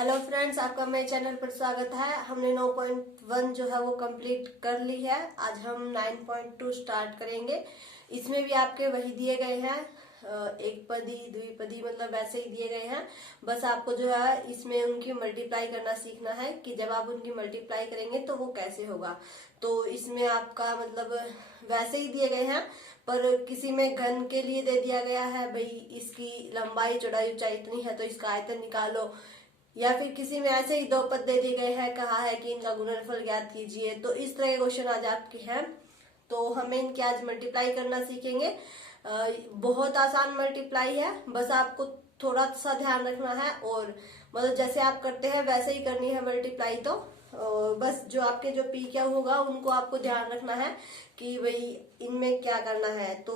Hello friends, आपका मेरे channel पर स्वागत है। हमने 9.1 जो है वो कंप्लीट कर ली है। आज हम 9.2 स्टार्ट करेंगे। इसमें भी आपके वही दिए गए हैं, एक पदी द्विपदी मतलब वैसे ही दिए गए हैं। बस आपको जो है इसमें उनकी मल्टीप्लाई करना सीखना है कि जब आप उनकी मल्टीप्लाई करेंगे तो वो कैसे होगा। तो इसमें आपका मतलब वैसे ही दिए गए हैं, पर किसी में घन के लिए दे दिया गया है भाई इसकी लंबाई चौड़ाई ऊंचाई इतनी है तो इसका आयतन निकालो, या फिर किसी में ऐसे ही दो पद दे दिए गए हैं, कहा है कि इनका गुणनफल ज्ञात कीजिए। तो इस तरह के क्वेश्चन आज आपके हैं। तो हमें इनके आज मल्टीप्लाई करना सीखेंगे। बहुत आसान मल्टीप्लाई है, बस आपको थोड़ा सा ध्यान रखना है और मतलब जैसे आप करते हैं वैसे ही करनी है मल्टीप्लाई। तो बस जो आपके जो पी क्या होगा उनको आपको ध्यान रखना है कि भाई इनमें क्या करना है। तो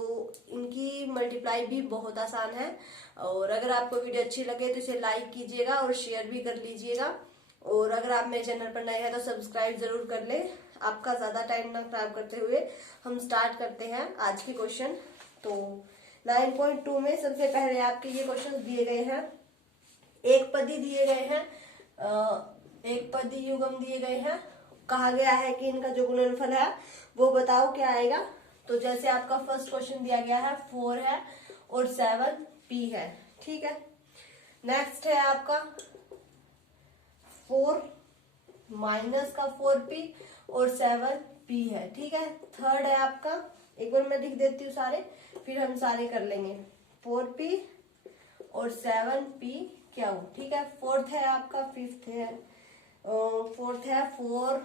इनकी मल्टीप्लाई भी बहुत आसान है। और अगर आपको वीडियो अच्छी लगे तो इसे लाइक कीजिएगा और शेयर भी कर लीजिएगा। और अगर आप मेरे चैनल पर नए हैं तो सब्सक्राइब जरूर कर ले। आपका ज्यादा टाइम ना खराब करते हुए हम स्टार्ट करते हैं आज के क्वेश्चन। तो 9.2 में सबसे पहले आपके ये क्वेश्चन दिए गए हैं। एक पदी दिए गए हैं, एक पदी युग्म दिए गए हैं। कहा गया है कि इनका जो गुणनफल है वो बताओ क्या आएगा। तो जैसे आपका फर्स्ट क्वेश्चन दिया गया है 4 है और 7 पी है, ठीक है। नेक्स्ट है आपका 4 माइनस का 4p और 7 p है, ठीक है। थर्ड है आपका, एक बार मैं लिख देती हूँ सारे फिर हम सारे कर लेंगे। 4p और 7p क्या हो, ठीक है। फोर्थ है आपका, फिफ्थ है, फोर्थ है 4p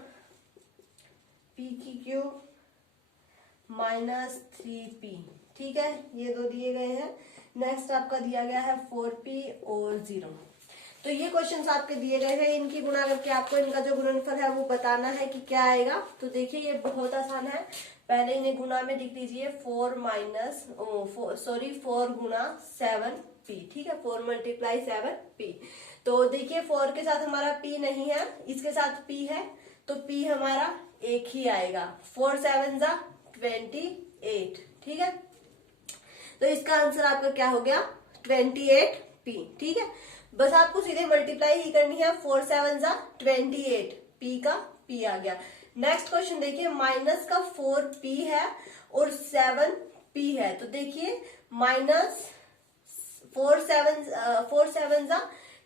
की क्यूब माइनस 3p, ठीक है। ये दो दिए गए हैं। नेक्स्ट आपका दिया गया है 4p और 0। तो ये क्वेश्चंस आपके दिए गए हैं, इनकी गुणा करके आपको इनका जो गुणनफल है वो बताना है कि क्या आएगा। तो देखिए ये बहुत आसान है। पहले इन्हें गुणा में लिख दीजिए 4 गुणा 7p, ठीक है। 4 मल्टीप्लाई 7p। तो देखिए 4 के साथ हमारा p नहीं है, इसके साथ p है तो p हमारा एक ही आएगा। 4 7 जा 28, ठीक है। तो इसका आंसर आपका क्या हो गया 28p, ठीक है। बस आपको सीधे मल्टीप्लाई ही करनी है। 4 7 जा 28, p का p आ गया। नेक्स्ट क्वेश्चन देखिए, माइनस का 4p है और 7p है। तो देखिए माइनस 4 7 जा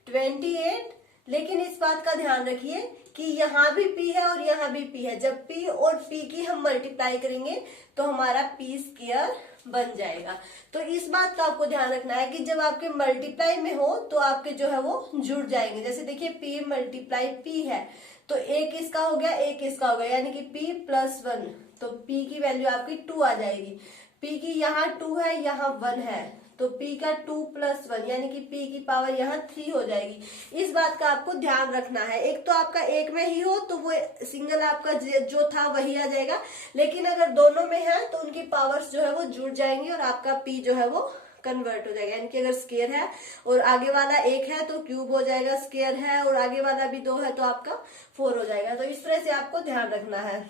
28, लेकिन इस बात का ध्यान रखिए कि यहाँ भी p है और यहाँ भी p है। जब p और p की हम मल्टीप्लाई करेंगे तो हमारा p स्क्वायर बन जाएगा। तो इस बात का आपको ध्यान रखना है कि जब आपके मल्टीप्लाई में हो तो आपके जो है वो जुड़ जाएंगे। जैसे देखिए p मल्टीप्लाई p है तो एक इसका हो गया एक इसका हो गया, यानी कि p प्लस 1, तो p की वैल्यू आपकी 2 आ जाएगी। p की यहाँ 2 है यहाँ 1 है तो p का 2 प्लस 1 यानी कि p की पावर यहाँ 3 हो जाएगी। इस बात का आपको ध्यान रखना है। एक तो आपका एक में ही हो तो वो सिंगल आपका जो था वही आ जाएगा, लेकिन अगर दोनों में है तो उनकी पावर्स जो है वो जुड़ जाएंगी और आपका p जो है वो कन्वर्ट हो जाएगा। यानी कि अगर स्केयर है और आगे वाला एक है तो क्यूब हो जाएगा, स्केयर है और आगे वाला भी 2 है तो आपका 4 हो जाएगा। तो इस तरह से आपको ध्यान रखना है।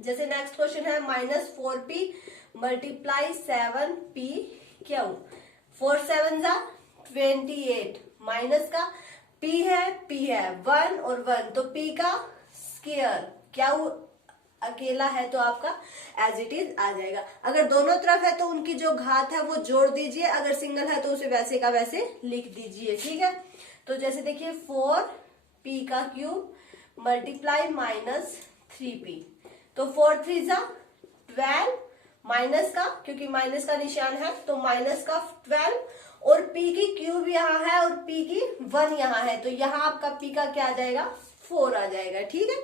जैसे नेक्स्ट क्वेश्चन है माइनस 4p मल्टीप्लाई 7p क्या हो। 4 7 जा 28, माइनस का p है 1 और 1 तो p का स्क्वायर क्या हो, अकेला है तो आपका एज इट इज आ जाएगा। अगर दोनों तरफ है तो उनकी जो घात है वो जोड़ दीजिए, अगर सिंगल है तो उसे वैसे का वैसे लिख दीजिए, ठीक है। तो जैसे देखिए 4p का क्यूब मल्टीप्लाई माइनस 3p, तो 4 3 जा 12, माइनस का क्योंकि माइनस का निशान है तो माइनस का 12 और p की क्यूब यहाँ है और p की 1 यहाँ है तो यहाँ आपका p का क्या आ जाएगा 4 आ जाएगा, ठीक है।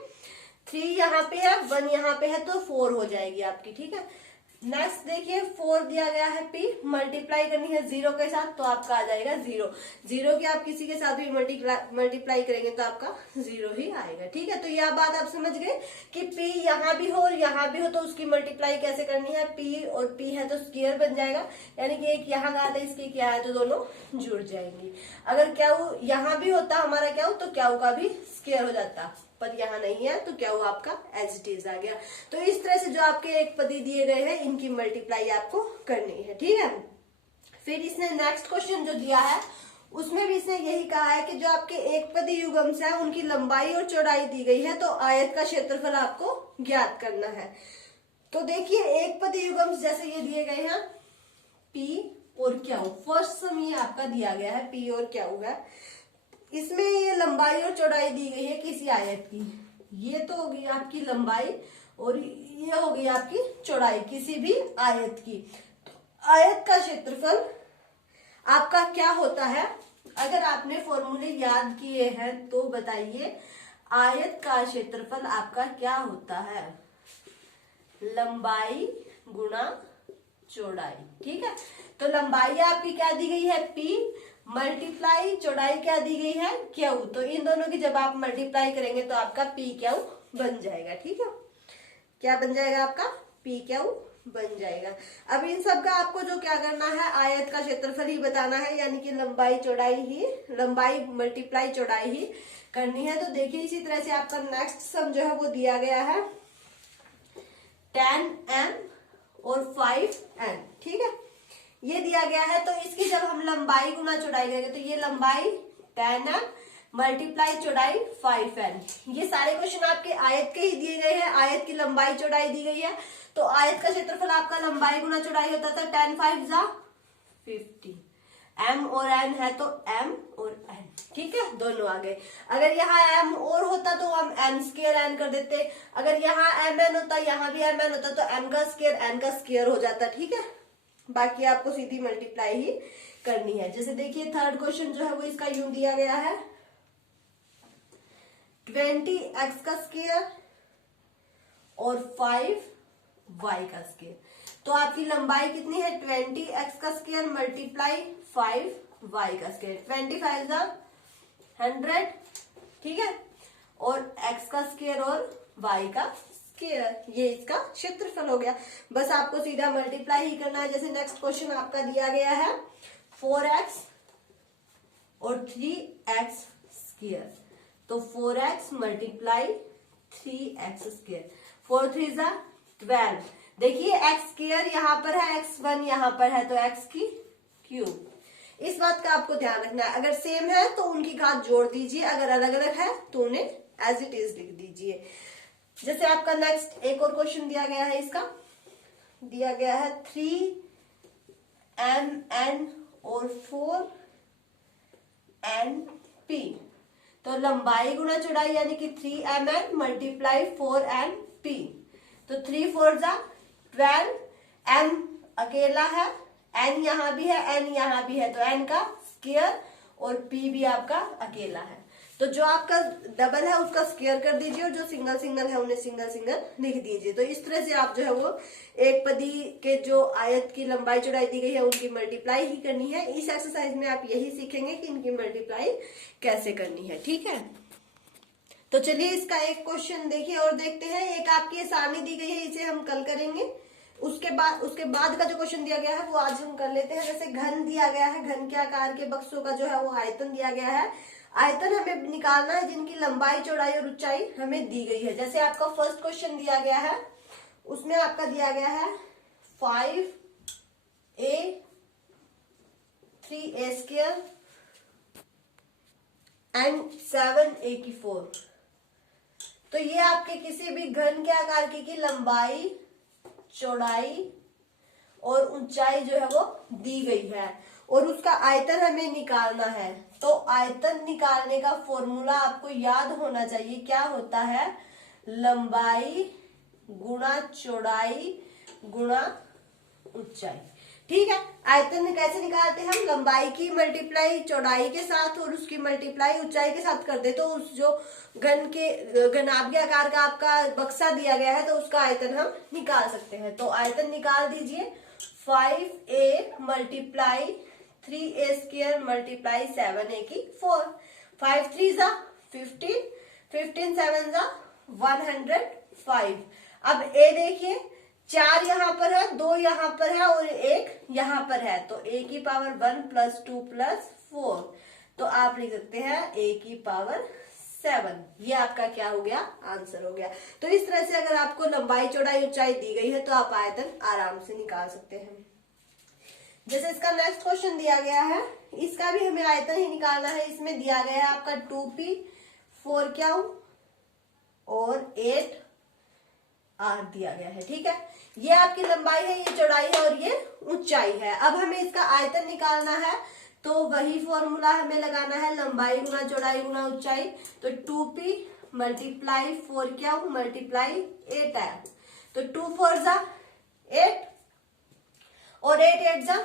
3 यहाँ पे है 1 यहाँ पे है तो 4 हो जाएगी आपकी, ठीक है। नेक्स्ट देखिए 4 दिया गया है p, मल्टीप्लाई करनी है 0 के साथ तो आपका आ जाएगा 0। 0 की आप किसी के साथ भी मल्टीप्लाई करेंगे तो आपका 0 ही आएगा, ठीक है। तो यह बात आप समझ गए कि p यहाँ भी हो और यहाँ भी हो तो उसकी मल्टीप्लाई कैसे करनी है। p और p है तो स्क्वायर बन जाएगा, यानी कि एक यहाँ घात है इसकी क्या है तो दोनों जुड़ जाएंगी। अगर क्या यहाँ भी होता हमारा क्या तो क्या का भी स्क्वायर हो जाता, पर यहाँ नहीं है तो क्या हुआ आपका एज इट इज आ गया। तो इस तरह से जो आपके एक पदी दिए गए हैं इनकी मल्टीप्लाई आपको करनी है, ठीक है। फिर इसने नेक्स्ट क्वेश्चन जो दिया है उसमें भी इसने यही कहा है कि जो आपके एक पदी युग्म है उनकी लंबाई और चौड़ाई दी गई है, तो आयत का क्षेत्रफल आपको ज्ञात करना है। तो देखिए एक पदी युग्म जैसे ये दिए गए हैं P और क्यू, फर्स्ट सम ये आपका दिया गया है P और क्यू है, इसमें ये लंबाई और चौड़ाई दी गई है किसी आयत की, ये तो होगी आपकी लंबाई और ये होगी आपकी चौड़ाई किसी भी आयत की। आयत का क्षेत्रफल आपका क्या होता है, अगर आपने फॉर्मूले याद किए हैं तो बताइए, आयत का क्षेत्रफल आपका क्या होता है, लंबाई गुणा चौड़ाई। ठीक है, तो लंबाई आपकी क्या दी गई है P मल्टीप्लाई चौड़ाई क्या दी गई है Q, तो इन दोनों की जब आप मल्टीप्लाई करेंगे तो आपका PQ बन जाएगा। ठीक है, क्या बन जाएगा आपका PQ बन जाएगा। अब इन सब का आपको जो क्या करना है, आयत का क्षेत्रफल ही बताना है, यानी कि लंबाई मल्टीप्लाई चौड़ाई ही करनी है। तो देखिए इसी तरह से आपका नेक्स्ट सम जो है वो दिया गया है 10m और 5n। ठीक है, ये दिया गया है, तो इसकी जब हम लंबाई गुना चौड़ाई करेंगे तो ये लंबाई 10m मल्टीप्लाई चौड़ाई 5n। ये सारे क्वेश्चन आपके आयत के ही दिए गए हैं, आयत की लंबाई चौड़ाई दी गई है, तो आयत का क्षेत्रफल आपका लंबाई गुना चौड़ाई होता था 10 5 जा 50, m और n है तो m और n। ठीक है, दोनों आ गए। अगर यहाँ m और होता तो हम m स्क्वायर n कर देते, अगर यहाँ mn होता यहाँ भी mn होता तो m का स्क्वायर n का स्क्वायर हो जाता। ठीक है, बाकी आपको सीधी मल्टीप्लाई ही करनी है। जैसे देखिए थर्ड क्वेश्चन जो है वो इसका यूं दिया गया है 20x का स्क्वायर और 5y का स्क्वायर, तो आपकी लंबाई कितनी है 20x का स्क्वायर मल्टीप्लाई 5y का स्क्वायर, 25 100। ठीक है, और x का स्क्वायर और y का स्क्वायर, ये इसका क्षेत्रफल हो गया। बस आपको सीधा मल्टीप्लाई ही करना है। जैसे नेक्स्ट क्वेश्चन आपका दिया गया है 4x और 3x स्क्वायर, तो 4x मल्टीप्लाई 3x स्क्वायर, 4 3 जा 12। देखिए x स्क्वायर यहाँ पर है, x1 यहाँ पर है, तो x की क्यूब। इस बात का आपको ध्यान रखना है, अगर सेम है तो उनकी घात जोड़ दीजिए, अगर अलग अलग है तो उन्हें एज इट इज लिख दीजिए। जैसे आपका नेक्स्ट एक और क्वेश्चन दिया गया है, इसका दिया गया है 3mn और 4np, तो लंबाई गुना चौड़ाई यानी कि 3mn मल्टीप्लाई 4np, तो 3 4 जा 12, m अकेला है, n यहाँ भी है, n यहाँ भी है, तो n का स्क्वायर और p भी आपका अकेला है, तो जो आपका डबल है उसका स्क्वायर कर दीजिए और जो सिंगल सिंगल है उन्हें सिंगल सिंगल लिख दीजिए। तो इस तरह से आप जो है वो एक पदी के जो आयत की लंबाई चौड़ाई दी गई है उनकी मल्टीप्लाई ही करनी है। इस एक्सरसाइज में आप यही सीखेंगे कि इनकी मल्टीप्लाई कैसे करनी है। ठीक है, तो चलिए इसका एक क्वेश्चन देखिए और देखते हैं। एक आपकी सारणी दी गई है, इसे हम कल करेंगे। उसके बाद का जो क्वेश्चन दिया गया है वो आज हम कर लेते हैं। जैसे घन दिया गया है, घन के आकार के बक्सों का जो है वो आयतन दिया गया है। आयतन हमें निकालना है जिनकी लंबाई चौड़ाई और ऊंचाई हमें दी गई है। जैसे आपका फर्स्ट क्वेश्चन दिया गया है, उसमें आपका दिया गया है 5a 3a square and 7a की 4, तो ये आपके किसी भी घन के आकार की लंबाई चौड़ाई और ऊंचाई जो है वो दी गई है और उसका आयतन हमें निकालना है। तो आयतन निकालने का फॉर्मूला आपको याद होना चाहिए, क्या होता है, लंबाई गुणा चौड़ाई गुणा ऊंचाई। ठीक है, आयतन कैसे निकालते हैं हम, लंबाई की मल्टीप्लाई चौड़ाई के साथ और उसकी मल्टीप्लाई ऊंचाई के साथ कर दे, तो उस जो घनाभ आकार का आपका बक्सा दिया गया है तो उसका आयतन हम निकाल सकते हैं। तो आयतन निकाल दीजिए 5a multiply 3a square multiply 7a की 4, 5 3 जा 15, 15 7 जा 105। अब a देखिए 4 यहाँ पर है, 2 यहाँ पर है और 1 यहाँ पर है, तो a की पावर 1 + 2 + 4, तो आप लिख सकते हैं a की पावर 7। ये आपका क्या हो गया, आंसर हो गया। तो इस तरह से अगर आपको लंबाई चौड़ाई ऊंचाई दी गई है तो आप आयतन आराम से निकाल सकते हैं। जैसे इसका नेक्स्ट क्वेश्चन दिया गया है, इसका भी हमें आयतन ही निकालना है। इसमें दिया गया है आपका 2p 4q और 8r दिया गया है। ठीक है, ये आपकी लंबाई है, ये चौड़ाई है और ये ऊंचाई है। अब हमें इसका आयतन निकालना है तो वही फॉर्मूला हमें लगाना है, लंबाई गुना चौड़ाई गुना ऊंचाई। तो 2p multiply 4q multiply 8r, तो 2 4 जा 8 और 8 8 जा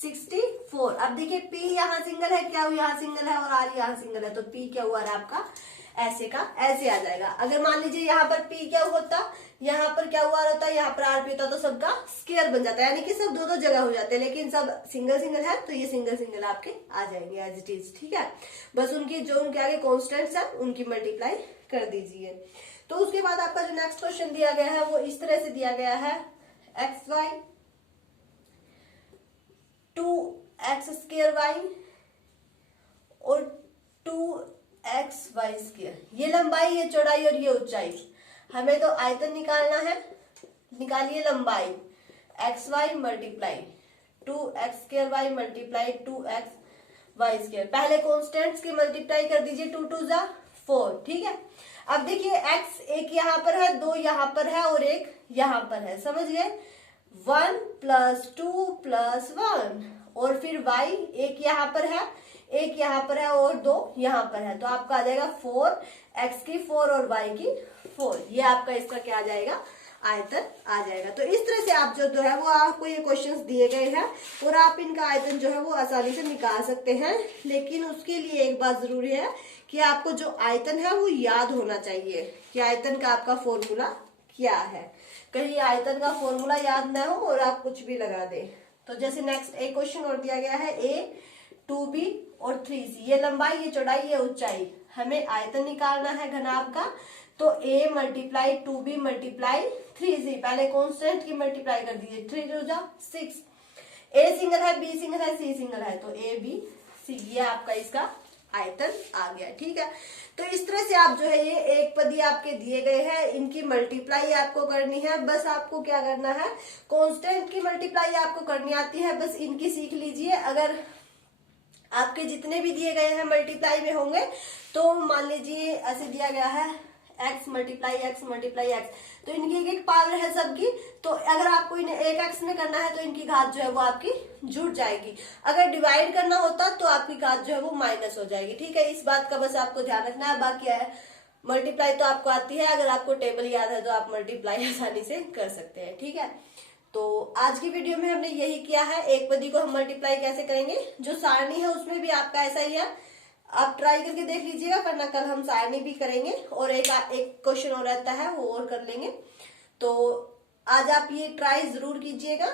64। अब देखिए p यहाँ सिंगल है, क्या यहाँ सिंगल है और r यहाँ सिंगल है, तो p क्या हुआ है आपका ऐसे का ऐसे आ जाएगा। अगर मान लीजिए यहाँ पर p क्या होता, यहाँ पर क्या हुआ रहता, यहाँ पर r p होता, तो सबका स्क्वायर बन जाता है, यानी कि सब दो दो जगह हो जाते हैं। लेकिन सब सिंगल सिंगल है तो ये सिंगल सिंगल आपके आ जाएंगे एज इट इज। ठीक है, बस उनकी जो उनके आगे कॉन्स्टेंट्स है उनकी मल्टीप्लाई कर दीजिए। तो उसके बाद आपका जो नेक्स्ट क्वेश्चन दिया गया है वो इस तरह से दिया गया है, xy 2x² y और 2xy²। ये लंबाई, ये चौड़ाई और ये ऊंचाई। हमें तो आयतन निकालना है, निकालिए लंबाई xy multiply 2x² y multiply 2xy²। पहले कॉन्स्टेंट्स की मल्टीप्लाई कर दीजिए, 2 2 जा 4। ठीक है, अब देखिए x एक यहाँ पर है, 2 यहाँ पर है और एक यहाँ पर है, समझ गए। 1 + 2 + 1 और फिर y एक यहाँ पर है, एक यहाँ पर है और 2 यहाँ पर है, तो आपका आ जाएगा 4, x की 4 और y की 4। ये आपका इसका क्या आ जाएगा, आयतन आ जाएगा। तो इस तरह से आप जो है वो आपको ये क्वेश्चंस दिए गए हैं और आप इनका आयतन जो है वो आसानी से निकाल सकते हैं। लेकिन उसके लिए एक बात जरूरी है कि आपको जो आयतन है वो याद होना चाहिए कि आयतन का आपका फॉर्मूला क्या है। कहीं आयतन का फॉर्मूला याद ना हो और आप कुछ भी लगा दें। तो जैसे नेक्स्ट एक क्वेश्चन और दिया गया है, a 2b और 3c। ये लंबाई, ये चौड़ाई, ये ऊंचाई। हमें आयतन निकालना है घनाभ का, तो a multiply 2b multiply 3c। पहले कॉन्स्टेंट की मल्टीप्लाई कर दीजिए, 3 2 जा 6। a सिंगल है, b सिंगल है, c सिंगल है, तो a b c। ये आपका इसका आयतन आ गया। ठीक है, तो इस तरह से आप जो है ये एक पदी आपके दिए गए हैं, इनकी मल्टीप्लाई आपको करनी है। बस आपको क्या करना है, कांस्टेंट की मल्टीप्लाई आपको करनी आती है, बस इनकी सीख लीजिए। अगर आपके जितने भी दिए गए हैं मल्टीप्लाई में होंगे, तो मान लीजिए ऐसे दिया गया है x multiply x multiply x, तो इनकी एक एक पावर है सबकी। तो अगर आपको इन्हें एक x में करना है तो इनकी घात जो है वो आपकी जुड़ जाएगी। अगर डिवाइड करना होता तो आपकी घात जो है वो माइनस हो जाएगी। ठीक है, इस बात का बस आपको ध्यान रखना है। बाकी है मल्टीप्लाई तो आपको आती है, अगर आपको टेबल याद है तो आप मल्टीप्लाई आसानी से कर सकते हैं। ठीक है, तो आज की वीडियो में हमने यही किया है, एक पदी को हम मल्टीप्लाई कैसे करेंगे। जो सारणी है उसमें भी आपका ऐसा ही है, आप ट्राई करके देख लीजिएगा, वरना कल हम सारणी भी करेंगे और एक क्वेश्चन और रहता है वो और कर लेंगे। तो आज आप ये ट्राई जरूर कीजिएगा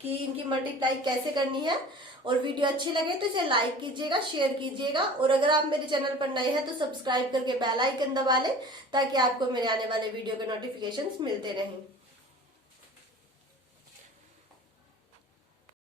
कि इनकी मल्टीप्लाई कैसे करनी है। और वीडियो अच्छी लगे तो इसे लाइक कीजिएगा, शेयर कीजिएगा, और अगर आप मेरे चैनल पर नए हैं तो सब्सक्राइब करके बेल आइकन दबा लें ताकि आपको मेरे आने वाले वीडियो के नोटिफिकेशंस मिलते रहें।